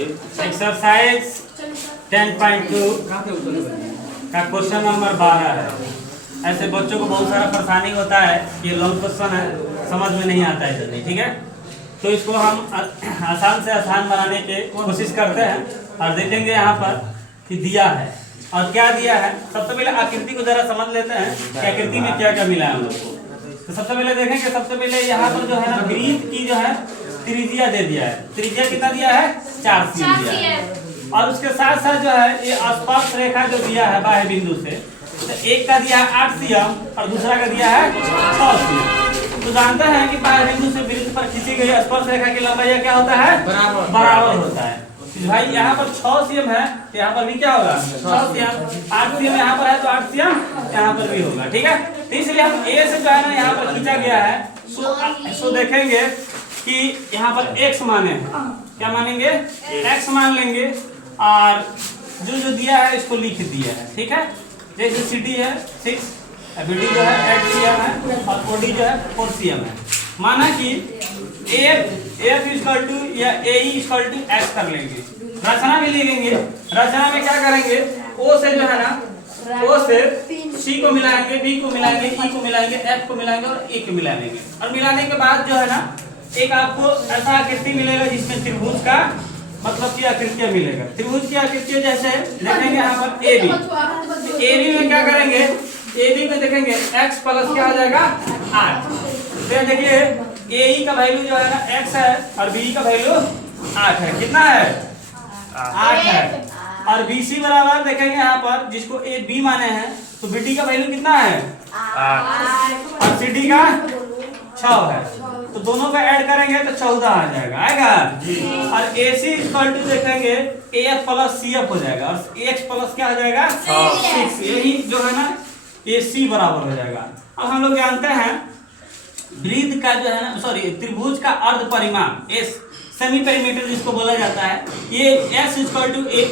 Exercise 10.2 का question number 12 है। ऐसे बच्चों को बहुत सारा परेशानी होता है, ये लॉन्ग क्वेश्चन है, समझ में नहीं आता है जल्दी, ठीक है। तो इसको हम आसान से आसान बनाने की कोशिश करते हैं और देखेंगे यहाँ पर कि दिया है और क्या दिया है। सबसे पहले आकृति को जरा समझ लेते हैं कि आकृति में क्या क्या मिला है हम लोग को। तो सबसे पहले देखेंगे, सबसे पहले यहाँ पर जो है ना वृत्त की जो है त्रिज्या दे दिया है। त्रिज्या कितना दिया है? 4 सीएम दिया है। और उसके साथ साथ जो है ये स्पर्श रेखा जो दिया है बाह्य बिंदु से, तो एक का दिया है 8 सीएम और दूसरा का दिया है 6 सीएम। तो जानते हैं कि बाह्य बिंदु से वृत्त पर खींची गई स्पर्श रेखा की लंबाई क्या होता है? बराबर होता है। तो भाई यहाँ पर 6 सीएम है, तो यहाँ पर भी क्या होगा? 6 सीएम। 8 सीएम यहाँ पर है तो 8 सीएम यहाँ पर भी होगा, ठीक है। तो इसलिए हम ए से जो है ना यहाँ पर खींचा गया है, सो देखेंगे कि यहाँ पर x माने, क्या मानेंगे? x मान लेंगे और जो दिया है इसको लिख दिया है, ठीक है। जैसे CD है 6, BD जो है 8 cm है और OD जो है 4 cm है। माना कि AF इक्वल टू या AE इक्वल टू x कर लेंगे। रचना भी लिखेंगे। रचना में क्या करेंगे? O से जो है ना, O से C को मिलाएंगे, B को मिलाएंगे, E को मिलाएंगे, F को मिलाएंगे और A को मिला लेंगे। और मिलाने के बाद जो है ना एक आपको ऐसा आकृति मिलेगा जिसमें त्रिभुज का मतलब की आकृतियां मिलेगा। त्रिभुज की आकृतियां जैसे देखेंगे यहाँ पर AB। तो AB में क्या करेंगे? AB में देखेंगे x प्लस क्या आ जाएगा? 8। फिर देखिए AE का वैल्यू जो है ना x है और BE का वैल्यू 8 है। कितना है? 8 है। और BC बराबर देखेंगे यहाँ पर जिसको AB माने हैं, तो BD का वैल्यू कितना है? 8 और CD का 6 है। तो दोनों का ऐड करेंगे तो 14 आ जाएगा, आएगा जी। और AC इक्वल टू देखेंगे AF प्लस CF हो जाएगा और AX प्लस क्या हो जाएगा? 6। यही जो है ना AC बराबर हो जाएगा। अब हम लोग जानते हैं वृत्त का जो है ना, सॉरी त्रिभुज का अर्ध परिमाप S, सेमी पेरीमीटर जिसको बोला जाता है, ये S equal to A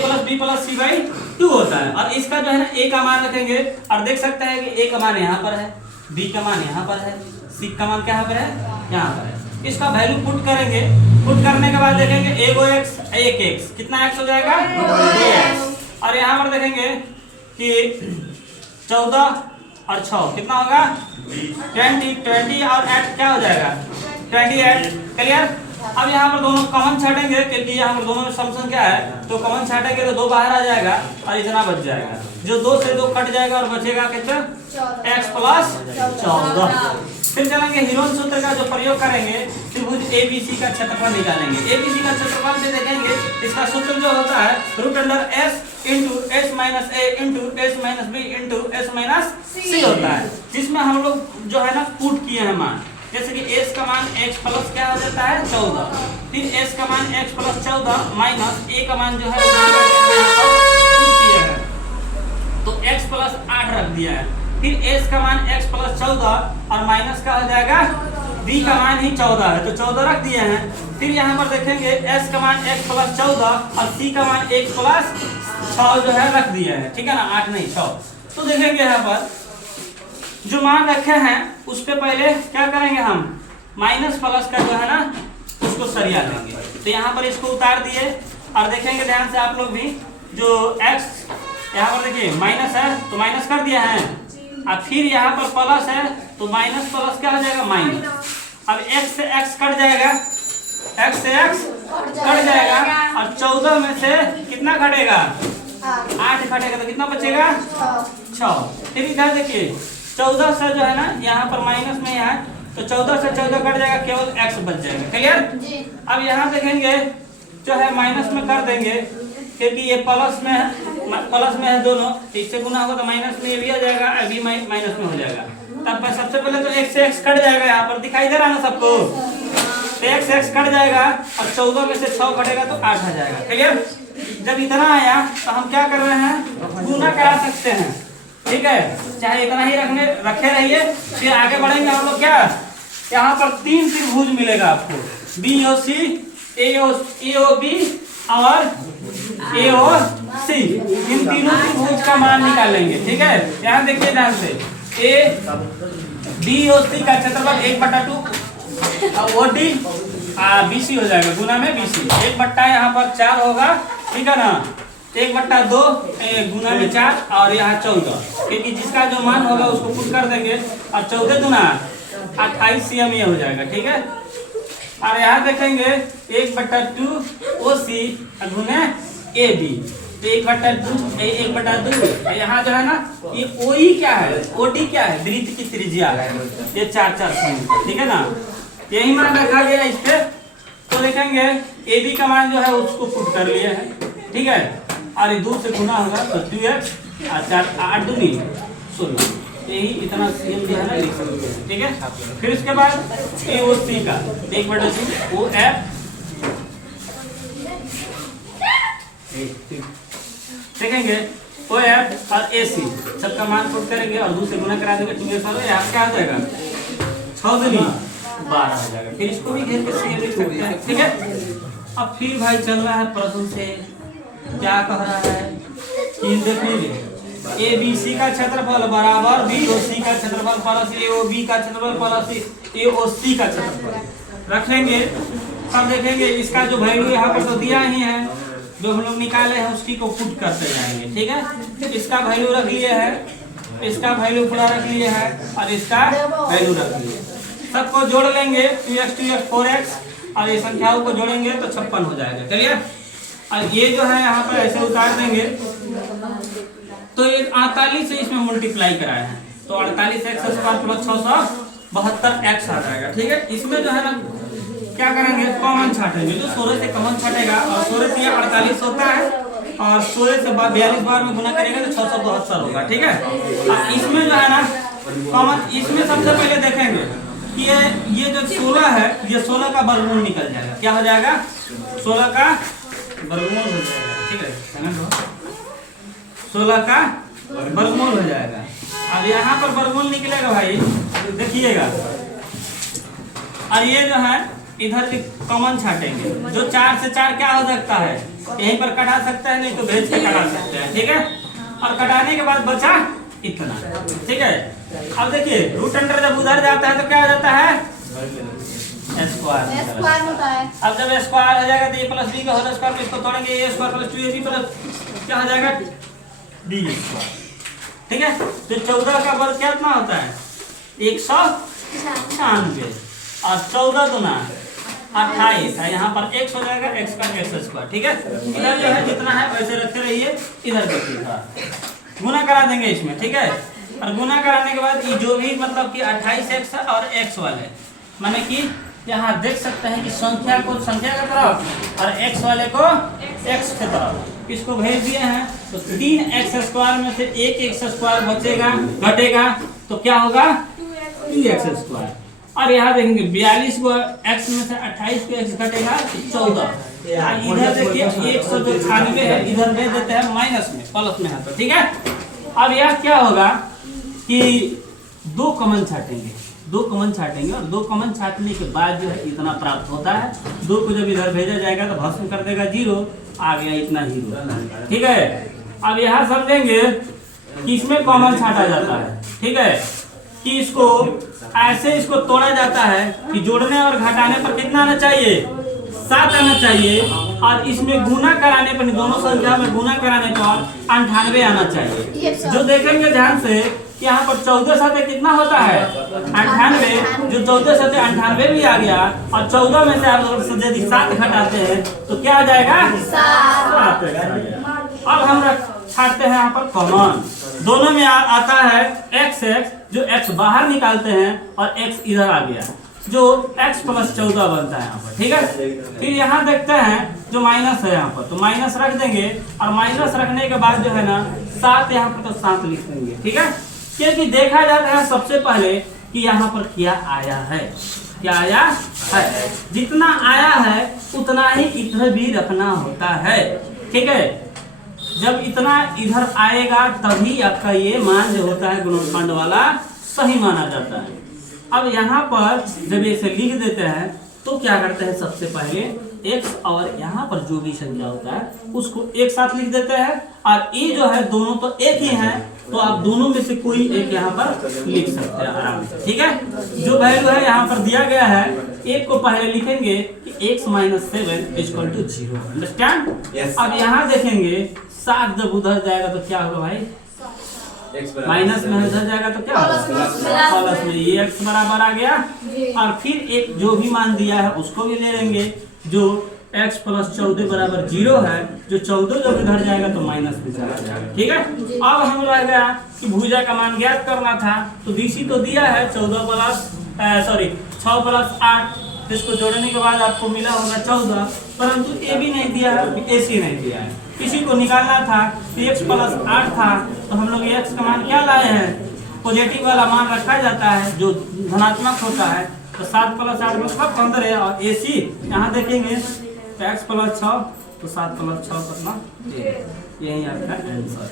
plus B plus C by 2 होता है। और इसका जो है ना A का मान रखेंगे और देख सकते हैं कि A का मान यहाँ पर है, B का मान यहाँ पर है, C का मान क्या पर है? यहाँ पर है। इसका वैल्यू पुट करेंगे। पुट करने के बाद देखेंगे एक x कितना x हो जाएगा? 2x। और यहाँ पर देखेंगे कि 14 और 6 कितना होगा? 20 और 8 क्या हो जाएगा? 28। क्लियर। अब यहाँ पर दोनों कॉमन छाटेंगे क्योंकि यहाँ पर दोनों में सम क्या है, तो कॉमन छाटेंगे तो 2 बाहर आ जाएगा और इतना बच जाएगा। जो 2 से 2 कट जाएगा और बचेगा कितना? x plus 14। फिर चलेंगे हीरोन सूत्र का जो प्रयोग करेंगे, त्रिभुज ABC का क्षेत्रफल निकालेंगे। ABC का क्षेत्रफल से देखेंगे इसका सूत्र जो होता है √S into S minus A into S minus B into S minus C होता है, जिसमें हम लोग जो है ना पुट किए हैं मान। जैसे कि S का मान x प्लस क्या हो जाता है? 14। फिर S का मान x प्लस 14 माइनस A का मान जो है पुट किया है, तो x प्लस 8 रख दिया है। फिर S का मान x प्लस 14 और माइनस का हो जाएगा B का मान ही 14 है, तो 14 रख दिए हैं। फिर यहाँ पर देखेंगे S का मान x प्लस 14 और C का मान x प्लस 6 जो है रख दिया है, ठीक है ना, 8 नहीं 6। तो देखेंगे यहाँ पर जो मान रखे हैं उस पे पहले क्या करेंगे हम? माइनस प्लस का जो है ना उसको सरिया लेंगे। तो यहाँ पर इसको उतार दिए और देखेंगे ध्यान से आप लोग भी, जो x यहाँ पर देखिए माइनस है तो माइनस कर दिया है, और फिर यहाँ पर प्लस है तो माइनस प्लस क्या हो जाएगा? माइनस। अब x से x कट जाएगा, x से x कट जाएगा और 14 में से कितना घटेगा? 8 घटेगा, तो कितना बचेगा? 6। फिर इधर देखिए 14 से जो है ना यहाँ पर माइनस में है तो 14 से 14 कट जाएगा, केवल x बच जाएगा। क्लियर। अब यहाँ देखेंगे जो है माइनस में कर देंगे क्योंकि ये प्लस में है दोनों, इससे गुना होगा तो माइनस में ये भी आ जाएगा, अभी माइनस में हो जाएगा। तब सबसे पहले तो x से x कट जाएगा, यहाँ पर दिखाई दे रहा है ना सबको, तो x से x कट जाएगा और 14 में से 6 कटेगा तो 8 आ जाएगा। क्लियर। जब इतना आया तो हम क्या कर रहे हैं? गुना करा सकते हैं, ठीक है, चाहे इतना ही रखे रहिए। फिर आगे बढ़ेंगे हम लोग क्या, यहाँ पर 3 त्रिभुज मिलेगा आपको, BOC, AOB और AOC। इन तीनों त्रिभुज का मान निकालेंगे, ठीक है। यहाँ देखिए ध्यान से, BOC का क्षेत्रफल 1/2 और OD BC हो जाएगा, गुना में BC। 1/, यहाँ पर 4 होगा, ठीक है ना, 1/2 गुना में 4 और यहाँ 14, क्योंकि जिसका जो मान होगा उसको पुट कर देंगे और 14 गुना 28 CM ये हो जाएगा, ठीक है। और यहाँ देखेंगे 1/2 OC गुने AB, तो 1/2 यहाँ जो है ना ये OE क्या है, OD क्या है, वृत्त की त्रिज्या है, ये 4 सेंटीमीटर, ठीक है ना। यही मान रखा गया इस पे, तो देखेंगे AB का मान जो है उसको पुट कर लिए है, ठीक है। और ये 2 से गुना होगा तो 2x और 4 8 दूनी 16, यही इतना CM जो है ना लिख सकते हैं, ठीक है। फिर उसके बाद AOC का 1/2 OF, देखेंगे OF और AC सबका मान पुट करेंगे और 2 से गुना करा देंगे, 2x और यहाँ क्या हो जाएगा 6 दूनी 12 हो जाएगा। फिर इसको भी घेर के CM लिख सकते हैं, ठीक है। अब फिर भाई चल रहा है प्रश्न से, क्या कह रहा है कि देखिए ABC का क्षेत्रफल बराबर BOC का क्षेत्रफल प्लस AOB का क्षेत्रफल प्लस AOC का क्षेत्रफल रखेंगे। तब देखेंगे इसका जो वैल्यू यहाँ पर तो दिया ही है, जो हम लोग निकाले हैं उसकी को पुट करते जाएंगे, ठीक है। इसका वैल्यू रख लिए है, इसका वैल्यू पूरा रख लिए है और इसका वैल्यू रख लिए, सबको जोड़ लेंगे 2x 2x 4x और ये संख्याओं को जोड़ेंगे तो 56 हो जाएगा, चलिए। और ये जो है यहाँ पर ऐसे उतार देंगे तो ये 48 से इसमें मल्टीप्लाई कराए हैं तो 48x² प्लस 672x आ जाएगा, ठीक है। इसमें जो है ना क्या करेंगे कॉमन छाटेंगे, जो 16 से कॉमन छाटेगा और 16 से 48 होता है और 16 से 42 बार में गुना करेगा तो 672 होगा, ठीक है। और इसमें जो है ना कॉमन, इसमें सबसे पहले देखेंगे कि ये जो 16 है ये 16 का वर्गमूल निकल जाएगा, क्या हो जाएगा 16 का वर्गमूल हो जाएगा, ठीक है। 16 का वर्गमूल हो जाएगा। अब यहाँ पर वर्गमूल निकलेगा भाई, देखिएगा। और ये जो है इधर भी कॉमन छाटेंगे, जो 4 से 4 क्या हो सकता है यहीं पर कटा सकता है, नहीं तो भेज के कटा सकते हैं, ठीक है। और कटाने के बाद बचा इतना, ठीक है। अब देखिए रूट अंडर जब उधर जाता है तो क्या हो जाता है स्क्वायर होता है। अब जब स्क्वायर हो जाएगा तो a प्लस b का होल स्क्वायर, इसको तोड़ेंगे a square plus 2ab plus क्या हो जाएगा b स्क्वायर, ठीक है। तो 14 का वर्ग कितना होता है 196 और 14 गुना 28 है, यहाँ पर x हो जाएगा x का x², ठीक है। इधर जो है जितना है वैसे रखते रहिए, इधर देखिए गुना करा देंगे इसमें, ठीक है। और गुना कराने के बाद ये जो भी मतलब कि 28x और x वाले माने कि यहाँ देख सकते हैं कि संख्या को संख्या की तरफ और x वाले को x की तरफ इसको भेज दिए हैं, तो 3x² में से 1x² बचेगा घटेगा तो क्या होगा 2x²। और यहाँ देखेंगे 42 को x में से 28 को x घटेगा 14। इधर देखिए 196 है, इधर भेज देते हैं माइनस में, प्लस में है तो ठीक है। अब यह क्या होगा कि 2 कॉमन छाटेंगे, 2 कॉमन छाटेंगे और 2 कॉमन छाटने के बाद जो है इतना प्राप्त होता है। 2 को जब इधर भेजा जाएगा तो भस्म कर देगा 0, आ गया इतना 0, ठीक है। अब यहाँ समझेंगे कि इसमें कॉमन छाटा जाता है, ठीक है, कि इसको ऐसे इसको तोड़ा जाता है कि जोड़ने और घटाने पर कितना आना चाहिए 7 आना चाहिए, और इसमें गुना कराने पर दोनों संख्या में गुना कराने पर 98 आना चाहिए। जो देखेंगे ध्यान से कि यहाँ पर 14 साथे कितना होता है 98, जो 14 साथे 98 भी आ गया और 14 में से आप यदि 7 घटाते हैं तो क्या आ जाएगा 7। अब हम छाटते हैं यहाँ पर कॉमन, दोनों में आता है x जो x बाहर निकालते हैं और x इधर आ गया जो x प्लस 14 बनता है यहाँ पर, ठीक है। फिर यहाँ देखते हैं जो माइनस है यहाँ पर, तो माइनस रख देंगे और माइनस रखने के बाद जो है ना 7 यहाँ पर तो 7 लिख देंगे, ठीक है। क्योंकि देखा जाता है सबसे पहले कि यहाँ पर क्या आया है, क्या आया है, जितना आया है उतना ही इधर भी रखना होता है, ठीक है। जब इतना इधर आएगा तभी आपका ये मान जो होता है गुणनखंड वाला सही माना जाता है। अब यहाँ पर जब इसे लिख देते हैं तो क्या करते हैं सबसे पहले x और यहाँ पर जो भी संख्या होता है उसको एक साथ लिख देते हैं, और ये जो है दोनों तो एक ही है तो आप दोनों में से कोई एक यहाँ पर लिख सकते हैं आराम से, ठीक है। जो वैल्यू है यहाँ पर दिया गया है, एक को पहले लिखेंगे कि x minus 7 equal to 0, understand. अब यहाँ देखेंगे 7 जब उधर जाएगा तो क्या होगा भाई, माइनस में उधर जाएगा तो क्या होगा प्लस में, ये x बराबर आ गया। और फिर एक जो भी मान दिया है उसको भी ले लेंगे, जो x प्लस 14 बराबर 0 है, जो 14 जब इधर जाएगा तो माइनस में चला जाएगा, ठीक है। अब हम रह गया कि भुजा का मान ज्ञात करना था, तो BC तो दिया है 14 प्लस 6 प्लस 8, इसको जोड़ने के बाद आपको मिला होगा 14, परंतु ए भी नहीं दिया है, AC नहीं दिया है। किसी को निकालना था तो x प्लस 8 था, तो हम लोग x का मान क्या लाए हैं, पॉजिटिव वाला मान रखा जाता है जो धनात्मक होता है, तो 7 प्लस 8 में सब 15 है। और AC यहाँ देखेंगे तो x प्लस 6 तो 7 प्लस 6 कितना, यही आपका आंसर।